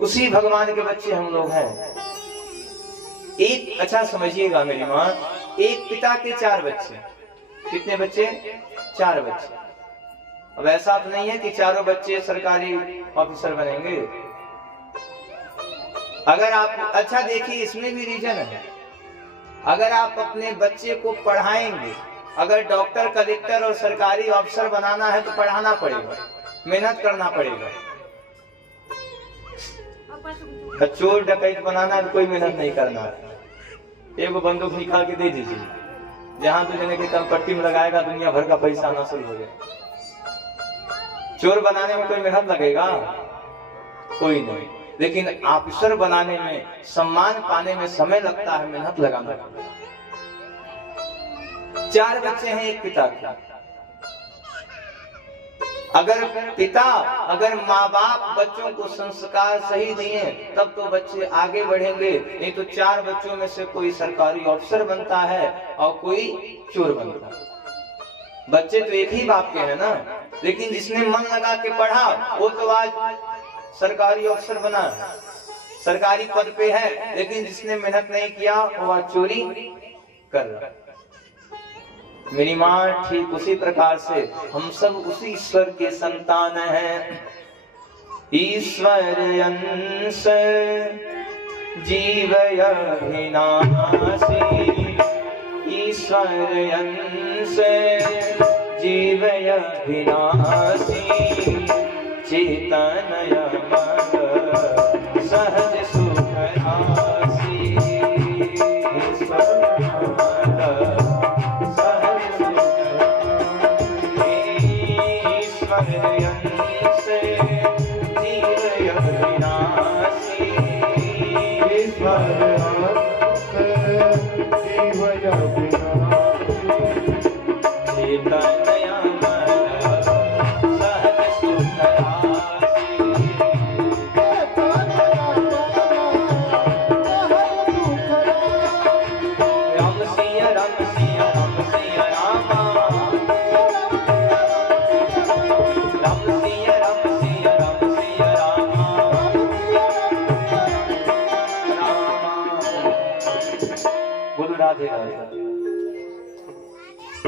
उसी भगवान के बच्चे हम लोग हैं। एक अच्छा समझिएगा मेरी माँ, एक पिता के 4 बच्चे। कितने बच्चे? 4 बच्चे। अब ऐसा तो नहीं है कि चारों बच्चे सरकारी ऑफिसर बनेंगे। अगर आप अच्छा देखिए, इसमें भी रीजन है। अगर आप अपने बच्चे को पढ़ाएंगे, अगर डॉक्टर, कलेक्टर और सरकारी ऑफिसर बनाना है तो पढ़ाना पड़ेगा, मेहनत करना पड़ेगा। चोर डकैत बनाना है तो कोई मेहनत नहीं करना है। एक बंदूक निकाल के दे दीजिए, जहां तो जने की पट्टी में लगाएगा दुनिया भर का पैसा हासिल हो गया। चोर बनाने में कोई मेहनत लगेगा? कोई नहीं। लेकिन ऑफिसर बनाने में, सम्मान पाने में समय लगता है, मेहनत लगाना पड़ता है। 4 बच्चे हैं एक पिता के। अगर माँ बाप बच्चों को संस्कार सही दिए तब तो बच्चे आगे बढ़ेंगे, नहीं तो 4 बच्चों में से कोई सरकारी ऑफिसर बनता है और कोई चोर बनता है। बच्चे तो एक ही बाप के हैं ना, लेकिन जिसने मन लगा के पढ़ा वो तो आज सरकारी ऑफिसर बना, सरकारी पद पे है। लेकिन जिसने मेहनत नहीं किया वो आज चोरी कर रहा। मेरी माँ, ठीक उसी प्रकार से हम सब उसी ईश्वर के संतान हैं। ईश्वर अंश जीवय विनाशी, ईश्वर अंश जीवय विनाशी, चेतनय मन सहज सुख आसी।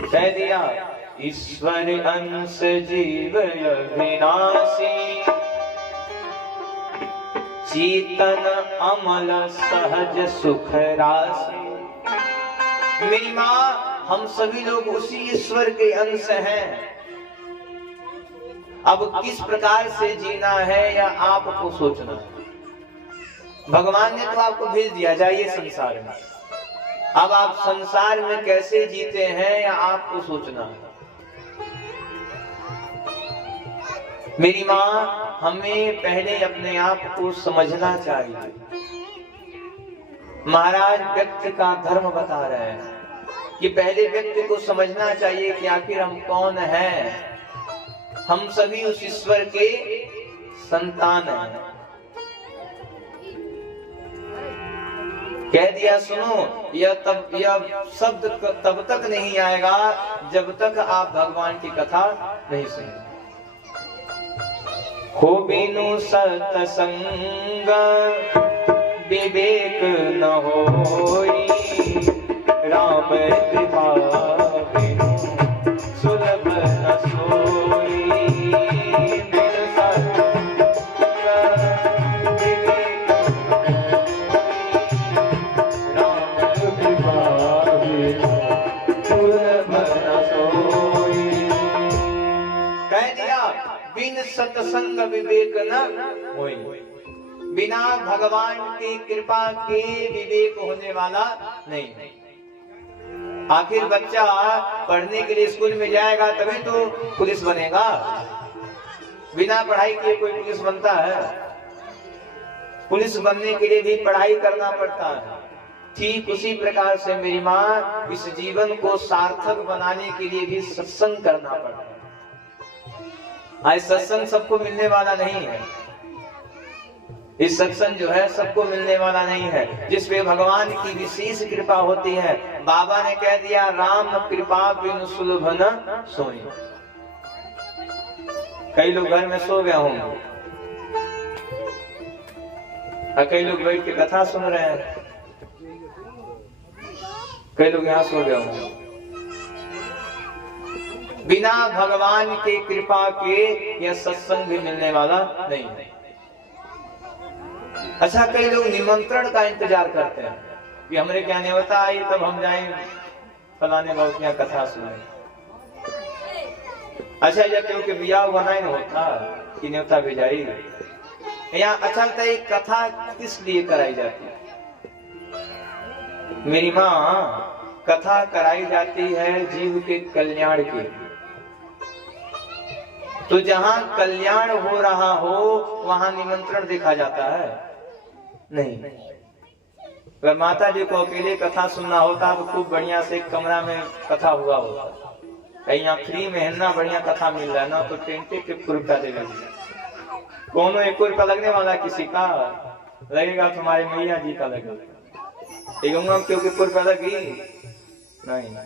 कह दिया ईश्वर अंश जीवय विनाशी, चेतन अमल सहज सुख राशि। मेरी माँ, हम सभी लोग उसी ईश्वर के अंश हैं। अब किस प्रकार से जीना है या आपको सोचना है। भगवान ने तो आपको भेज दिया, जाइए संसार में। अब आप संसार में कैसे जीते हैं या आपको सोचना है। मेरी माँ, हमें पहले अपने आप को समझना चाहिए। महाराज व्यक्ति का धर्म बता रहे हैं कि पहले व्यक्ति को समझना चाहिए कि आखिर हम कौन हैं। हम सभी उस ईश्वर के संतान हैं। कह दिया सुनो, यह शब्द तब तक नहीं आएगा जब तक आप भगवान की कथा नहीं सुनेंगे। हो बिनु सत्संग विवेक न होई, राम कृपा बिनु सुलभ न सोई। सत्संग विवेक न होई, बिना भगवान की कृपा के विवेक होने वाला नहीं। आखिर बच्चा पढ़ने के लिए स्कूल में जाएगा तभी तो पुलिस बनेगा। बिना पढ़ाई के कोई पुलिस बनता है? पुलिस बनने के लिए भी पढ़ाई करना पड़ता है। ठीक उसी प्रकार से मेरी माँ, इस जीवन को सार्थक बनाने के लिए भी सत्संग करना पड़ता है। आज सत्संग सबको मिलने वाला नहीं है। इस सत्संग जो है सबको मिलने वाला नहीं है, जिसपे भगवान की विशेष कृपा होती है। बाबा ने कह दिया, राम कृपा बिनु सुलभ न सोई। कई लोग घर में सो गए होंगे, कई लोग बैठ के कथा सुन रहे हैं, कई लोग यहाँ सो गए होंगे। बिना भगवान की कृपा के यह सत्संग भी मिलने वाला नहीं है। अच्छा, कई लोग निमंत्रण का इंतजार करते हैं कि हमरे क्या न्योता आई तब हम जाएं फलाने बाबू की कथा सुने। अच्छा, या क्योंकि बिया हुआ नहीं होता कि न्योता भी जाई यहाँ। अच्छा लगता है कथा किस लिए कराई जाती है? मेरी माँ कथा कराई जाती है जीव के कल्याण के। तो जहां कल्याण हो रहा हो वहां निमंत्रण देखा जाता है नहीं। अगर माता जी को अकेले कथा सुनना होता तो खूब बढ़िया से कमरा में कथा हुआ होता। कहीं यहाँ फ्री में है ना, बढ़िया कथा मिल रहा है ना, तो टेंटे के रुपया देगा। कोनो 1 रुपया लगने वाला किसी का लगेगा, तुम्हारे मैया जी का लगेगा। क्योंकि 1 रुपया लगी नहीं।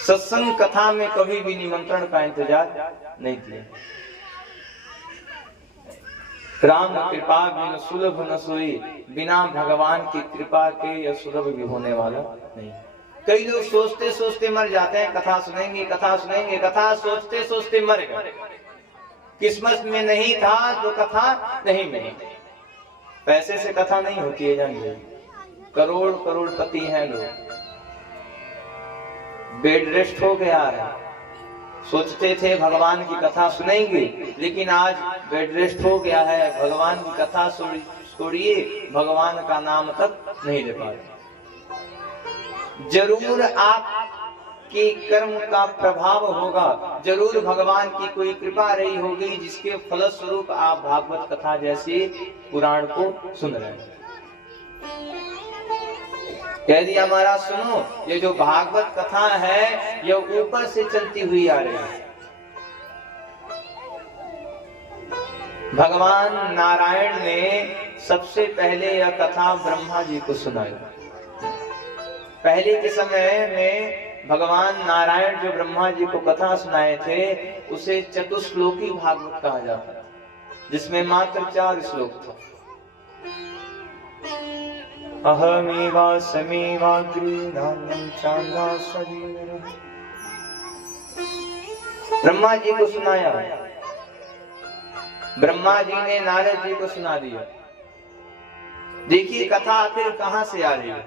सत्संग कथा में कभी भी निमंत्रण का इंतजार नहीं किया। राम कृपा बिन सुलभ न सोई, बिना भगवान की कृपा के यह सुलभ भी होने वाला नहीं। कई लोग सोचते सोचते मर जाते हैं, कथा सुनेंगे कथा सुनेंगे, कथा सोचते सोचते मर गए। किस्मत में नहीं था तो कथा नहीं मिली। पैसे से कथा नहीं होती है जानिए। करोड़ करोड़पति हैं लोग, बेड रेस्ट हो गया है, सोचते थे भगवान की कथा सुनेंगे, लेकिन आज बेड रेस्ट हो गया है, भगवान की कथा छोड़िए भगवान का नाम तक नहीं ले पाते। जरूर आपके कर्म का प्रभाव होगा, जरूर भगवान की कोई कृपा रही होगी जिसके फलस्वरूप आप भागवत कथा जैसे पुराण को सुन रहे हैं। कह दिया महाराज सुनो, ये जो भागवत कथा है ये ऊपर से चलती हुई आ रही है। भगवान नारायण ने सबसे पहले यह कथा ब्रह्मा जी को सुनाई। पहले के समय में भगवान नारायण जो ब्रह्मा जी को कथा सुनाए थे उसे चतुश्लोकी भागवत कहा जाता है, जिसमें मात्र 4 श्लोक थे। अहमेवा समेवाग्रे नान्यं चान्दा सदीवरः। ब्रह्मा जी को सुनाया, ब्रह्मा जी ने नारद जी को सुना दिया। देखिए कथा आखिर कहां से आ रही है,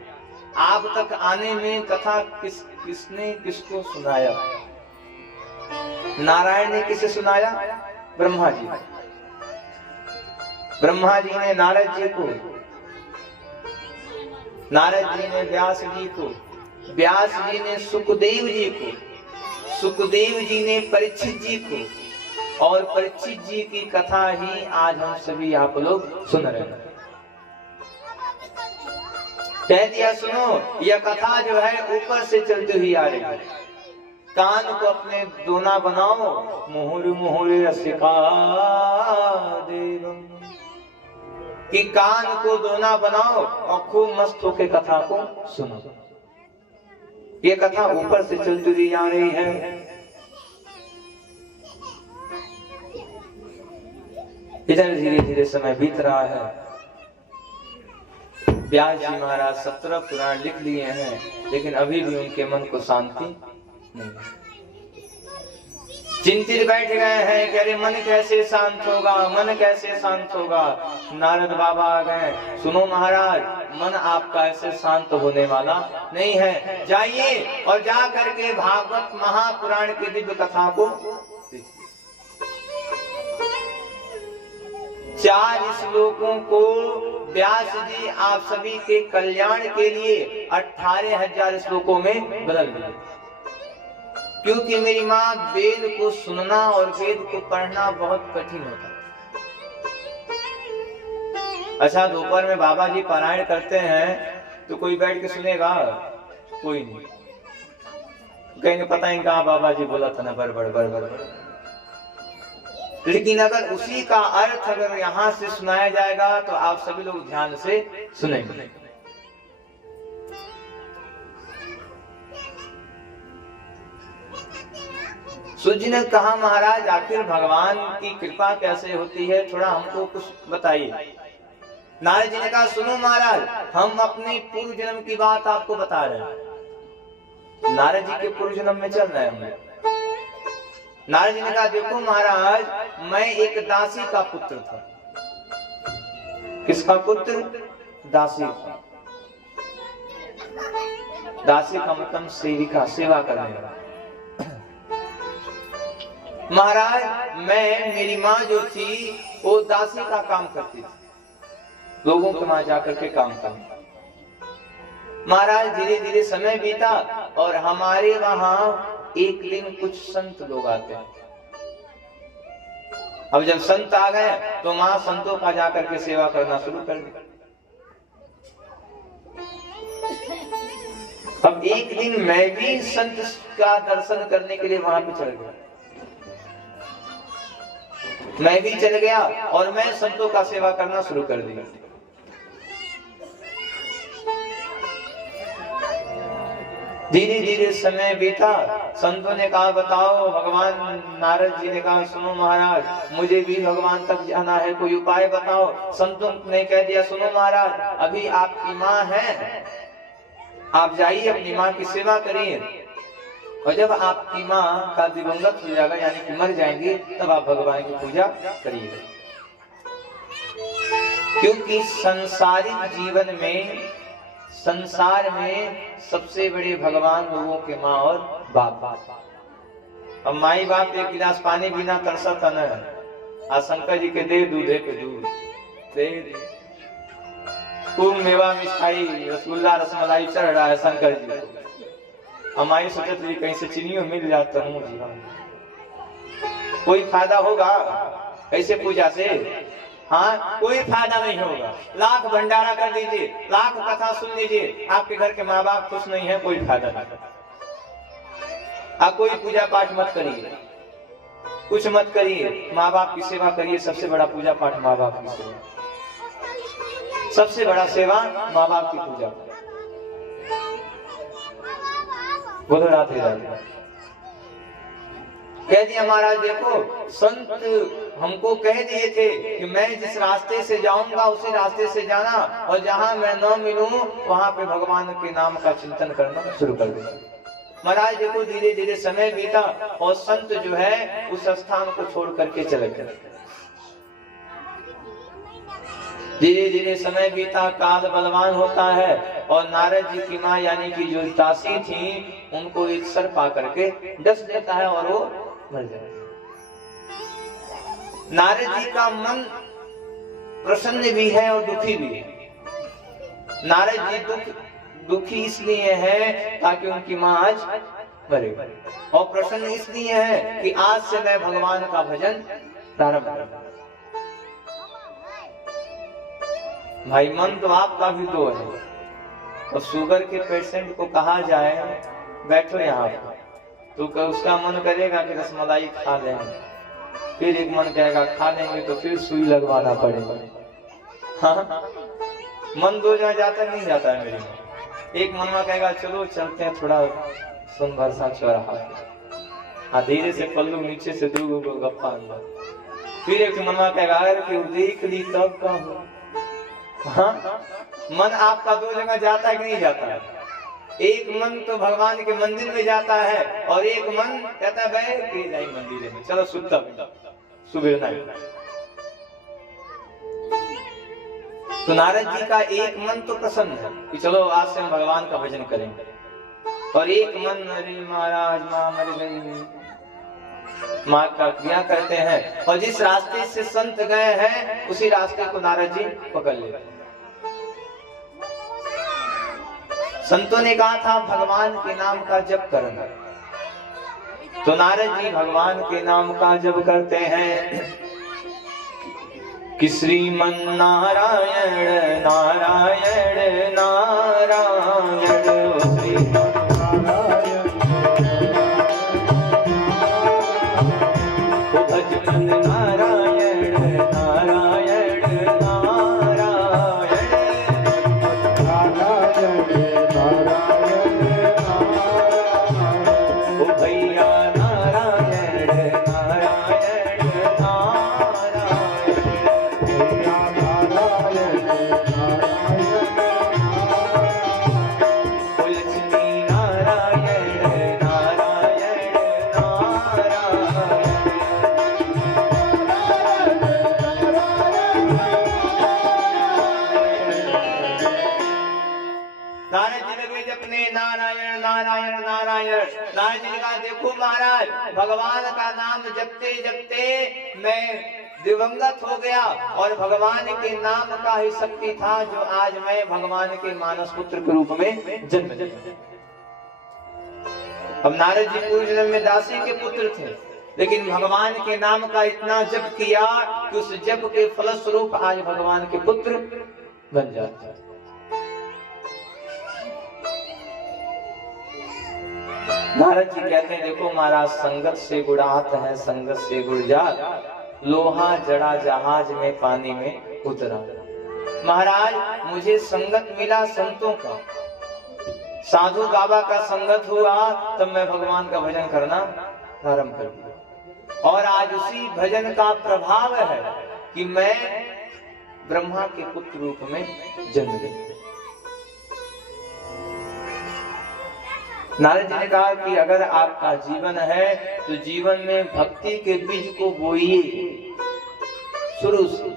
आप तक आने में कथा किसने किसको सुनाया? नारायण ने किसे सुनाया? ब्रह्मा जी। ब्रह्मा जी ने नारद जी को, नारद जी ने व्यास जी को, व्यास जी ने सुखदेव जी को, सुखदेव जी ने परीक्षित जी को, और परीक्षित जी की कथा ही आज हम सभी आप लोग सुन रहे हैं। कह दिया सुनो, यह कथा जो है ऊपर से चलती हुई आ रही है। कान को अपने दोना बनाओ, मुहुर मुहुर रसिका देवम, कि कान को दोना बनाओ और खूब मस्त होके कथा को सुनो। ये कथा ऊपर से चलती हुई आ रही है। इधर धीरे धीरे समय बीत रहा है। व्यास जी महाराज 17 पुराण लिख लिए हैं, लेकिन अभी भी उनके मन को शांति नहीं। चिंतित बैठ गए हैं कि अरे मन कैसे शांत होगा, मन कैसे शांत होगा। नारद बाबा आ गए, सुनो महाराज, मन आपका ऐसे शांत होने वाला नहीं है। जाइए और जा करके भागवत महापुराण की दिव्य कथा को 4 श्लोकों को व्यास जी आप सभी के कल्याण के लिए 18,000 श्लोकों में बदल दिए। क्योंकि मेरी माँ वेद को सुनना और वेद को पढ़ना बहुत कठिन होता है। अच्छा, दोपहर में बाबा जी पारायण करते हैं तो कोई बैठ के सुनेगा? कोई नहीं। कहेंगे पता नहीं कहा बाबा जी बोला था ना, बड़बड़ बड़बड़। लेकिन अगर उसी का अर्थ अगर यहाँ से सुनाया जाएगा तो आप सभी लोग ध्यान से सुनेंगे। सूत जी ने कहा महाराज आखिर भगवान की कृपा कैसे होती है, थोड़ा हमको कुछ बताइए। नारद जी ने कहा सुनो महाराज, हम अपने पूर्व जन्म की बात आपको बता रहे हैं। नारद जी के पूर्व जन्म में चल रहे हैं। नारद जी ने कहा देखो महाराज, मैं एक दासी का पुत्र था। किसका पुत्र? दासी। दासी का मतलब सेविका, सेवा करने वाला। महाराज मेरी माँ जो थी वो दासी का काम करती थी, लोगों के वहां जाकर के काम करना। महाराज धीरे धीरे समय बीता और हमारे वहां एक दिन कुछ संत लोग आते हैं। अब जब संत आ गए तो मां संतों का जाकर के सेवा करना शुरू कर दी। अब एक दिन मैं भी संत का दर्शन करने के लिए वहां पे चल गया। मैं भी चल गया और मैं संतों का सेवा करना शुरू कर दिया। धीरे धीरे समय बीता। संतों ने कहा बताओ भगवान। नारद जी ने कहा सुनो महाराज, मुझे भी भगवान तक जाना है, कोई उपाय बताओ। संतों ने कह दिया सुनो महाराज, अभी आपकी माँ है, आप जाइए अपनी माँ की सेवा करिए, और जब आपकी माँ का दिवंगत हो जाएगा यानी कि मर जाएंगे, तब आप भगवान की पूजा करिए। क्योंकि संसारिक जीवन में, संसार में सबसे बड़े भगवान लोगों के माँ और बाप। अब माई बाप एक गिलास पानी बिना तरसा था न। आज शंकर जी के दे दूधे पे दूध दे, खूब मेवा मिठाई रसगुल्ला रसमलाई चढ़ रहा है शंकर जी को। हमारी सोचत रही कहीं से चीनियों मिल जाता हूँ जी, कोई फायदा होगा कैसे पूजा से? हाँ, कोई फायदा नहीं होगा। लाख भंडारा कर दीजिए, लाख कथा सुन लीजिए, आपके घर के माँ बाप खुश नहीं है, कोई फायदा नहीं। आप कोई पूजा पाठ मत करिए, कुछ मत करिए, माँ बाप की सेवा करिए। सबसे बड़ा पूजा पाठ माँ बाप की सेवा, सबसे बड़ा सेवा माँ बाप की पूजा। बोलो राधे राधे। कह दिया महाराज देखो, संत हमको कह दिए थे कि मैं जिस रास्ते से जाऊंगा उसी रास्ते से जाना, और जहां मैं न मिलूं वहां पे भगवान के नाम का चिंतन करना शुरू कर देना। महाराज देखो धीरे धीरे समय बीता और संत जो है उस स्थान को छोड़ करके चले गए। धीरे धीरे समय बीता, काल बलवान होता है और नारद जी की माँ यानी कि जो दासी थी उनको एक सर्प आकर के डस देता है और वो मर जाए। नारद जी का मन प्रसन्न भी है और दुखी भी है। नारद जी दुखी इसलिए है ताकि उनकी माँ आज मरे, और प्रसन्न इसलिए है कि आज से मैं भगवान का भजन प्रारंभ करूं। भाई मन तो आपका भी तो है, और शुगर के पेशेंट को कहा जाए बैठो यहाँ तो उसका मन करेगा कि रसमलाई खा लेंगे, फिर एक मन कहेगा खा लेंगे तो फिर सुई लगवाना पड़ेगा। हाँ, मन दो जगह जाता नहीं जाता है मेरे में। एक मन में कहेगा चलो चलते हैं थोड़ा सोनभरसा चौराहा, धीरे से पल्लू नीचे से दो गप्पा अंदर, फिर एक मन में कहेगा अरे देख ली तब का हो। हाँ, मन आपका दो जगह जाता है कि नहीं जाता है? एक मन तो भगवान के मंदिर में जाता है और एक मन कहता है कि नहीं मंदिर में चलो सुबह नहीं। तो नारद जी का एक मन तो प्रसन्न है कि चलो आज से हम भगवान का भजन करेंगे, और एक मन अरे महाराज माँ मर गई, माँ का क्रिया करते हैं, और जिस रास्ते से संत गए हैं उसी रास्ते को नारद जी पकड़ लेते हैं। संतों ने कहा था भगवान के नाम का जप करना, तो नारद जी भगवान के नाम का जप करते हैं कि श्रीमन नारायण नारायण नारायण श्रीमन नारायण नारायण नारायण नारायण भैया नारायण नारद जी ने कहा देखो महाराज, भगवान का नाम जपते जपते मैं दिवंगत हो गया और भगवान के नाम का ही शक्ति था जो आज मैं भगवान के मानस पुत्र के रूप में जन्म लिया। अब नारद जी पूर्व जन्म में दासी के पुत्र थे, लेकिन भगवान के नाम का इतना जप किया कि उस जप के फलस्वरूप आज भगवान के पुत्र बन जाते हैं। नारद जी कहते हैं देखो महाराज, संगत से गुड़ात है, संगत से गुड़ जात, लोहा जड़ा जहाज में पानी में उतरा। महाराज मुझे संगत मिला संतों का, साधु बाबा का संगत हुआ, तब मैं भगवान का भजन करना प्रारंभ कर दिया और आज उसी भजन का प्रभाव है कि मैं ब्रह्मा के पुत्र रूप में जन्म लिया। नारद जी ने कहा कि अगर आपका जीवन है तो जीवन में भक्ति के बीज को बोइए शुरू से।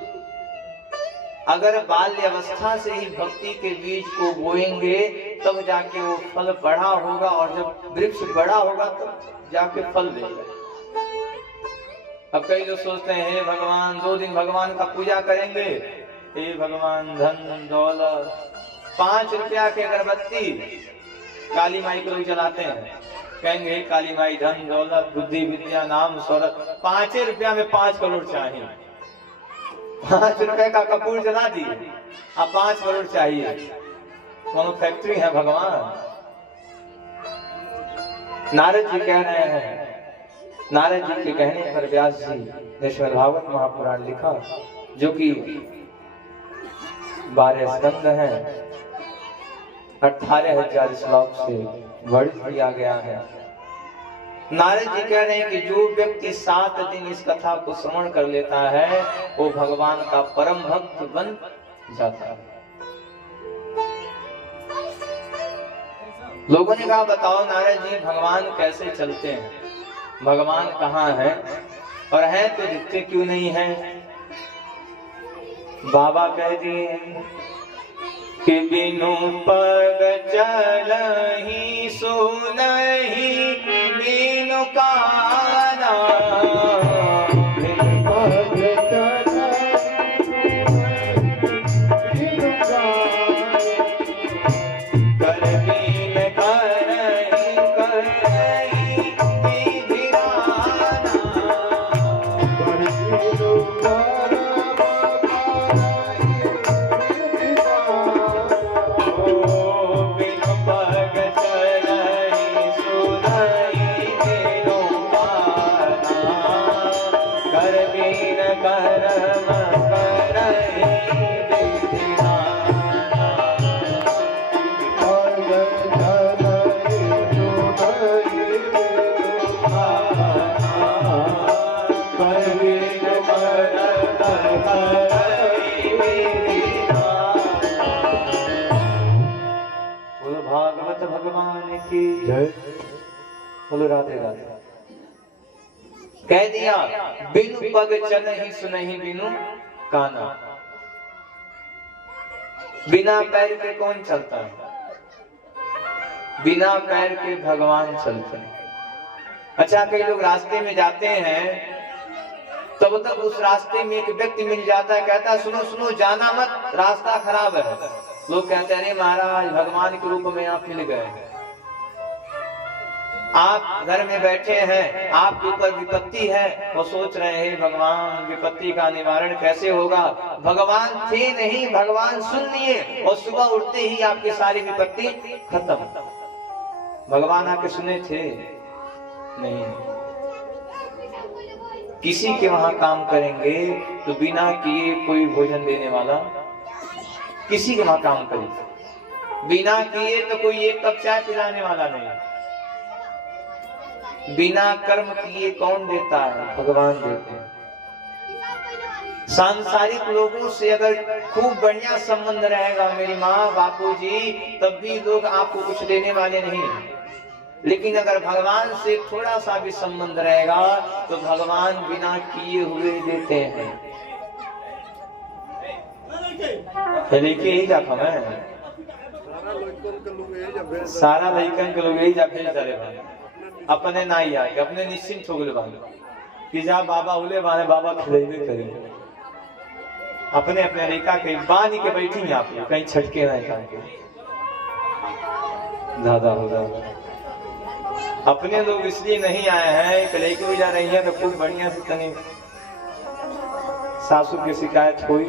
अगर बाल्य अवस्था से ही भक्ति के बीज को बोएंगे तब जाके वो फल बड़ा होगा और जब वृक्ष बड़ा होगा तब जाके फल देगा। अब कई लोग सोचते हैं हे भगवान 2 दिन भगवान का पूजा करेंगे, हे भगवान धन दौलत, 5 रुपया की अगरबत्ती काली माई को लोग जलाते हैं, कहेंगे हे काली माई धन दौलत बुद्धि विद्या नाम शौहरत, 5 रुपया में 5 करोड़ चाहिए। 5 रुपए का कपूर जला दिए, अब 5 करोड़ चाहिए। कौन फैक्ट्री है भगवान? नारद जी कह रहे हैं, नारद जी के कहने पर व्यास जी ने श्रीमद् भागवत महापुराण लिखा, जो कि 12 स्कंद है, 18,000 श्लोक से वर्णित किया गया है। नारद जी कह रहे हैं कि जो व्यक्ति 7 दिन इस कथा को श्रवण कर लेता है वो भगवान का परम भक्त बन जाता है। लोगों ने कहा बताओ नारद जी भगवान कैसे चलते हैं, भगवान कहाँ है और है तो दिखते क्यों नहीं है? बाबा कह दिए कि बिनु पग चलहि सुनहि बिनु काना, बिनु पग बोलो राधे राधे। कह दिया बिनु पग चलहि सुनहि बिनु काना, बिना पैर के कौन चलता है? बिना पैर के भगवान चलते हैं। अच्छा कई लोग रास्ते में जाते हैं तब तक उस रास्ते में एक व्यक्ति मिल जाता है, कहता है सुनो सुनो जाना मत, रास्ता खराब है। लोग कहते हैं अरे महाराज भगवान के रूप में आप मिल गए, आप घर में बैठे हैं, आपके ऊपर विपत्ति है, वो सोच रहे हैं भगवान विपत्ति का निवारण कैसे होगा। भगवान थे नहीं, भगवान सुन लिए और सुबह उठते ही आपकी सारी विपत्ति खत्म। भगवान आके सुने थे नहीं। किसी के वहां काम करेंगे तो बिना किए कोई भोजन देने वाला, किसी के वहां काम करेंगे बिना किए तो कोई 1 कप चाय पिलाने वाला नहीं। बिना कर्म किए कौन देता है? भगवान देते हैं। सांसारिक लोगों से अगर खूब बढ़िया संबंध रहेगा मेरी माँ बापूजी, तब भी लोग आपको कुछ देने वाले नहीं हैं। लेकिन अगर भगवान से थोड़ा सा भी संबंध रहेगा तो भगवान बिना किए हुए देते हैं। लेके ही जा सारा लड़कन के लोग यही जा भेज अपने ना ही आए, अपने निश्चिंत हो गए बांधो कि जा बाबा उले बाने बाबा खिलेबे करेंगे। अपने अपने रेखा कहीं बांध के बैठी आप कहीं छटके ना खाके ज्यादा हो जाए। अपने लोग इसलिए नहीं आए हैं कि लेके भी जा रही है तो खूब बढ़िया से तनी सासू की शिकायत हुई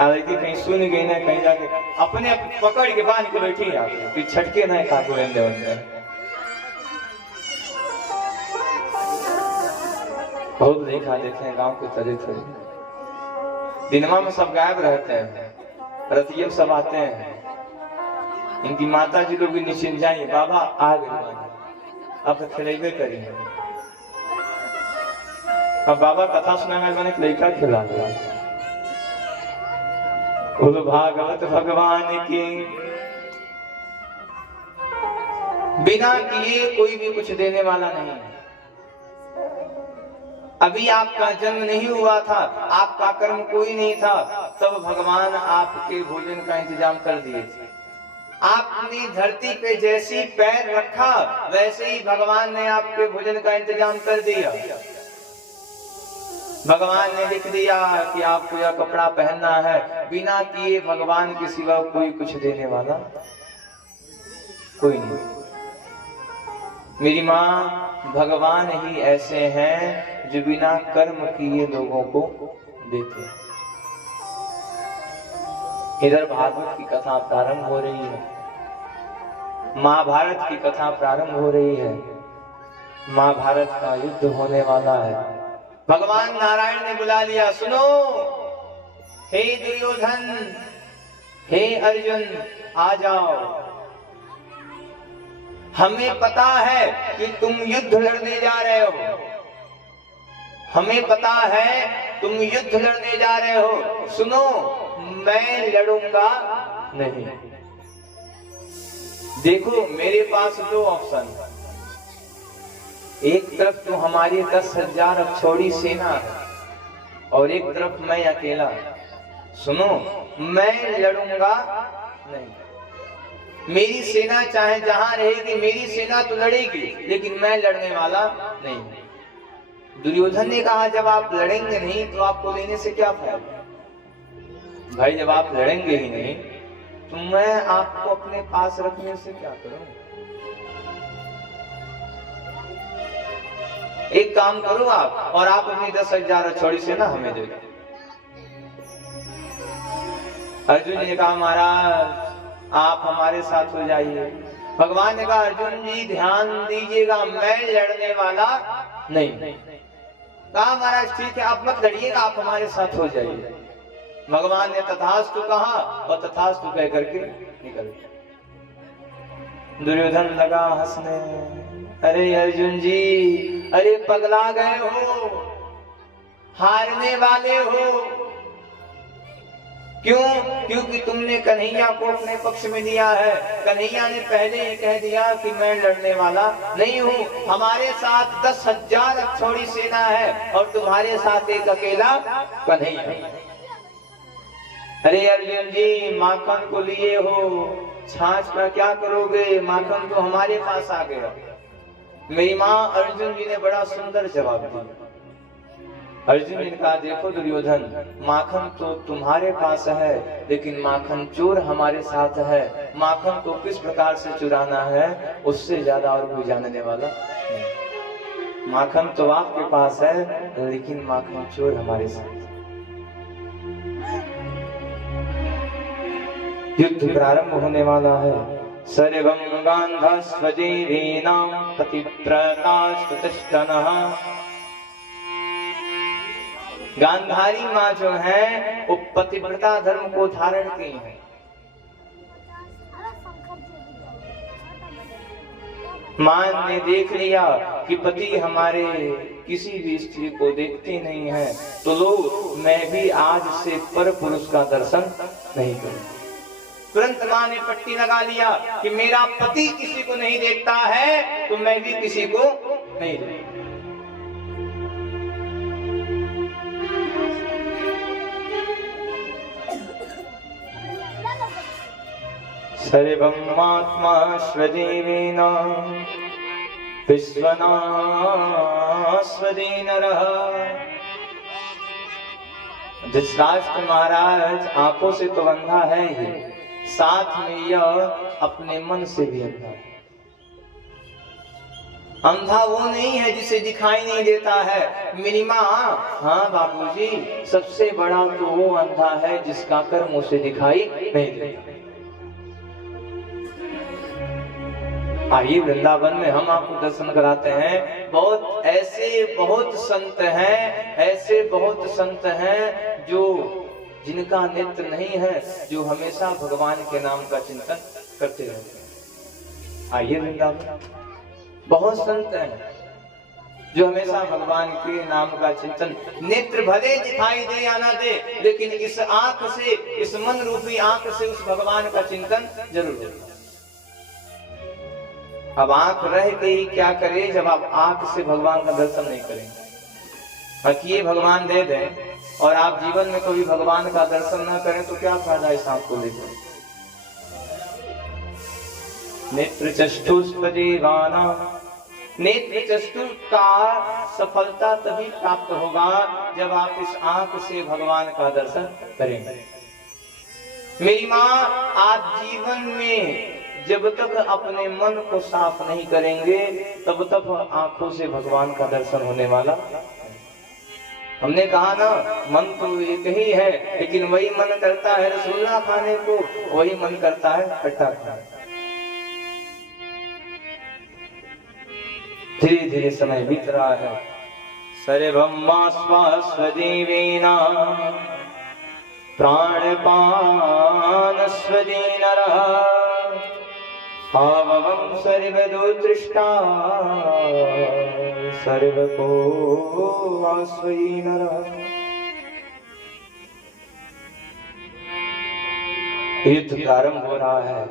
कहीं सुन गई ना, कहीं जाके अपने पकड़ के बांध के बैठी आप कि छटके ना खाको बंदे बहुत देखा देखे गांव के तरह तरह दिनमा में सब गायब रहते हैं, रतिये सब आते हैं। इनकी माता जी लोग भी निश्चिंत जाइए बाबा आ गए अब खिलेबे करेंगे। अब बाबा कथा सुनाने मैंने लड़का खिला दिया। बोलो भागवत भगवान की बिना किए कोई भी कुछ देने वाला नहीं है। अभी आपका जन्म नहीं हुआ था, आपका कर्म कोई नहीं था, तब भगवान आपके भोजन का इंतजाम कर दिए थे। आपने धरती पे जैसी पैर रखा वैसे ही भगवान ने आपके भोजन का इंतजाम कर दिया। भगवान ने लिख दिया कि आपको यह कपड़ा पहनना है, बिना किए भगवान के सिवा कोई कुछ देने वाला कोई नहीं। मेरी माँ भगवान ही ऐसे हैं जो बिना कर्म किए लोगों को देते। इधर भागवत की कथा प्रारंभ हो रही है, महाभारत की कथा प्रारंभ हो रही है, महाभारत का युद्ध होने वाला है। भगवान नारायण ने बुला लिया, सुनो हे दुर्योधन, हे अर्जुन आ जाओ। हमें पता है कि तुम युद्ध लड़ने जा रहे हो, हमें पता है तुम युद्ध लड़ने जा रहे हो। सुनो मैं लड़ूंगा नहीं। देखो मेरे पास दो ऑप्शन, एक तरफ तो हमारी 10,000 अक्षौड़ी सेना है और एक तरफ मैं अकेला। सुनो मैं लड़ूंगा नहीं। मेरी सेना चाहे जहां रहेगी, मेरी सेना तो लड़ेगी, लेकिन मैं लड़ने वाला नहीं। दुर्योधन ने कहा जब आप लड़ेंगे नहीं तो आपको लेने से क्या फायदा भाई, जब आप लड़ेंगे ही नहीं तो मैं आपको अपने पास रखने से क्या करूं। एक काम करो आप, और आप अपनी 10,000 अक्षौड़ी सेना हमें दे दो। अर्जुन ने कहा महाराज आप हमारे साथ हो जाइए। भगवान ने कहा अर्जुन जी ध्यान दीजिएगा, मैं लड़ने वाला नहीं। कहा महाराज ठीक है आप मत लड़िएगा, आप हमारे साथ हो जाइए। भगवान ने तथास्तु कहा और तथास्तु कह करके निकल गया। दुर्योधन लगा हंसने, अरे अर्जुन जी अरे पगला गए हो, हारने वाले हो। क्यों? क्योंकि तुमने कन्हैया को अपने पक्ष में लिया है। कन्हैया ने पहले ही कह दिया कि मैं लड़ने वाला नहीं हूँ। हमारे साथ 10,000 अक्षौड़ी सेना है और तुम्हारे साथ एक अकेला कन्हैया। अरे अर्जुन जी माखन को लिए हो, छाछ का क्या करोगे, माखन तो हमारे पास आ गया। मेरी माँ अर्जुन जी ने बड़ा सुंदर जवाब दिया। अर्जुन ने कहा देखो दुर्योधन, माखन तो तुम्हारे पास है लेकिन माखन चोर हमारे साथ है। माखन को किस प्रकार से चुराना है उससे ज्यादा और कोई जानने वाला नहीं। माखन तो आपके पास है लेकिन माखन चोर हमारे साथ। युद्ध प्रारंभ होने वाला है। सर्वं गान्धस्वजीवीनां पतिव्रतास्तुतिष्ठनः। गांधारी माँ जो है वो पतिव्रता धर्म को धारण की है। माँ ने देख लिया कि पति हमारे किसी भी स्त्री को देखते नहीं है, तो लो मैं भी आज से पर पुरुष का दर्शन नहीं करूं। तुरंत माँ ने पट्टी लगा लिया कि मेरा पति किसी को नहीं देखता है तो मैं भी किसी को नहीं देखता। सर्वमात्मा स्वजीविनां विश्वनास्वदी नरः। धृतराष्ट्र महाराज आंखों से तो अंधा है ही, साथ में यह अपने मन से भी अंधा है। अंधा वो नहीं है जिसे दिखाई नहीं देता है मेरी माँ। हाँ बाबूजी, सबसे बड़ा तो वो अंधा है जिसका कर्म उसे दिखाई नहीं देता। आइए वृंदावन में हम आपको दर्शन कराते हैं। बहुत संत हैं, ऐसे बहुत संत हैं जो जिनका नेत्र नहीं है, जो हमेशा भगवान के नाम का चिंतन करते रहते हैं। आइए वृंदावन, बहुत संत हैं जो हमेशा भगवान के नाम का चिंतन, नेत्र भले दिखाई दे या ना दे, लेकिन इस आंख से, इस मन रूपी आंख से उस भगवान का चिंतन जरूर होगा। अब आंख रह के ही क्या करे जब आप आंख से भगवान का दर्शन नहीं करेंगे। बाकी भगवान दे दें और आप जीवन में कभी भगवान का दर्शन न करें तो क्या फायदा इस आंख को लेकर। नेत्र चक्षुष्पदेवाना, नेत्र चक्षु का सफलता तभी प्राप्त होगा जब आप इस आंख से भगवान का दर्शन करेंगे। मेरी माँ, आप जीवन में जब तक अपने मन को साफ नहीं करेंगे तब तक आंखों से भगवान का दर्शन होने वाला। हमने कहा ना, मन तो एक ही है, लेकिन वही मन करता है रसगुल्ला खाने को, वही मन करता है खट्टा खाने। धीरे धीरे समय बीत रहा है। सर्वमास्वास्वदीवेना प्राणपानस्वदी नरः, आववं सर्वदोतृष्टा सर्वको आस्वयी नरः। युद्ध प्रारंभ हो रहा है,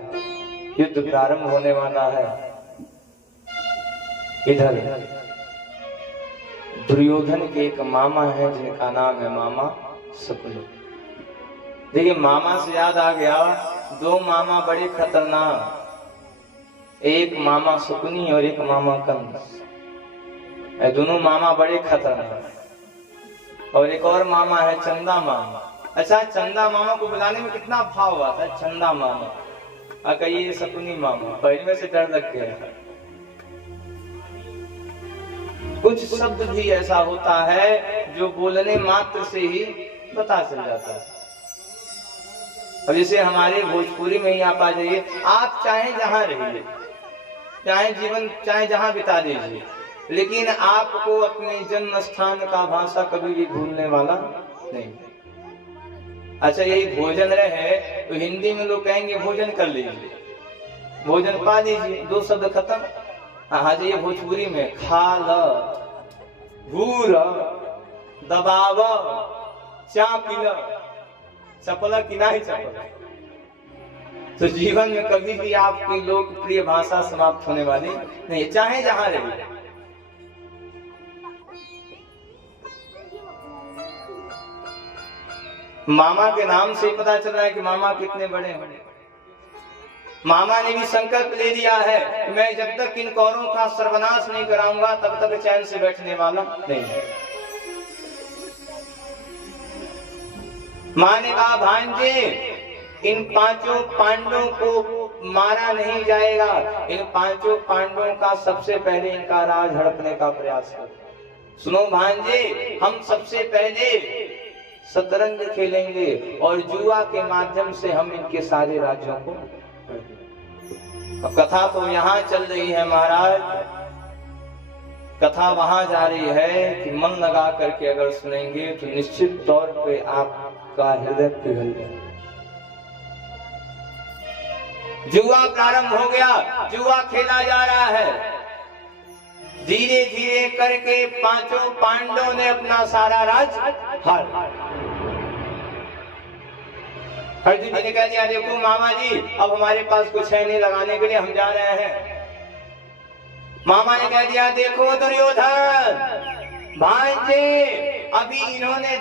युद्ध प्रारंभ होने वाला है। इधर दुर्योधन के एक मामा है जिनका नाम है मामा शकुनी। देखिए, मामा से याद आ गया, दो मामा बड़े खतरनाक, एक मामा शकुनी और एक मामा कंस। दोनों मामा बड़े खतरनाक। और एक और मामा है चंदा मामा। अच्छा, चंदा मामा को बुलाने में कितना भाव हुआ था, चंदा मामा। ये शकुनी मामा, पहले में से डर लग गया। कुछ शब्द भी ऐसा होता है जो बोलने मात्र से ही पता चल जाता है। अब जैसे हमारे भोजपुरी में ही आप आ जाइए, आप चाहे जहां रहिए, चाहे जीवन चाहे जहां बिता दीजिए, लेकिन आपको अपने जन्म स्थान का भाषा कभी भी भूलने वाला नहीं। अच्छा, यही भोजन रहे तो हिंदी में लोग कहेंगे भोजन कर लीजिए, भोजन पा लीजिए, दो शब्द खत्म। हाँ जी, भोजपुरी में खा ल, घूर, दबाव, चाप ल, चपला कि नहीं चपला। तो जीवन में कभी भी आपकी लोकप्रिय भाषा समाप्त होने वाली नहीं, चाहे जहां रहिए। मामा के नाम से पता चल रहा है कि मामा कितने बड़े हैं। मामा ने भी संकल्प ले लिया है कि मैं जब तक इन कौरों का सर्वनाश नहीं कराऊंगा तब तक चैन से बैठने वाला नहीं है। मां ने कहा, भांजे, इन पांचों पांडवों को मारा नहीं जाएगा, इन पांचों पांडवों का सबसे पहले इनका राज हड़पने का प्रयास करो। सुनो भांजे, हम सबसे पहले शतरंज खेलेंगे और जुआ के माध्यम से हम इनके सारे राज्यों को। अब कथा तो यहाँ चल रही है महाराज, कथा वहां जा रही है कि मन लगा करके अगर सुनेंगे तो निश्चित तौर पे आपका हृदय पिघल जाएगा। जुआ प्रारंभ हो गया, जुआ खेला जा रहा है। धीरे धीरे करके पांचों पांडवों ने अपना सारा राज हार। अर्जुन जी ने कह दिया, देखो मामा जी, अब हमारे पास कुछ है नहीं लगाने के लिए, हम जा रहे हैं। मामा ने कह दिया, देखो दुर्योधन भांजे, अभी इन्होंने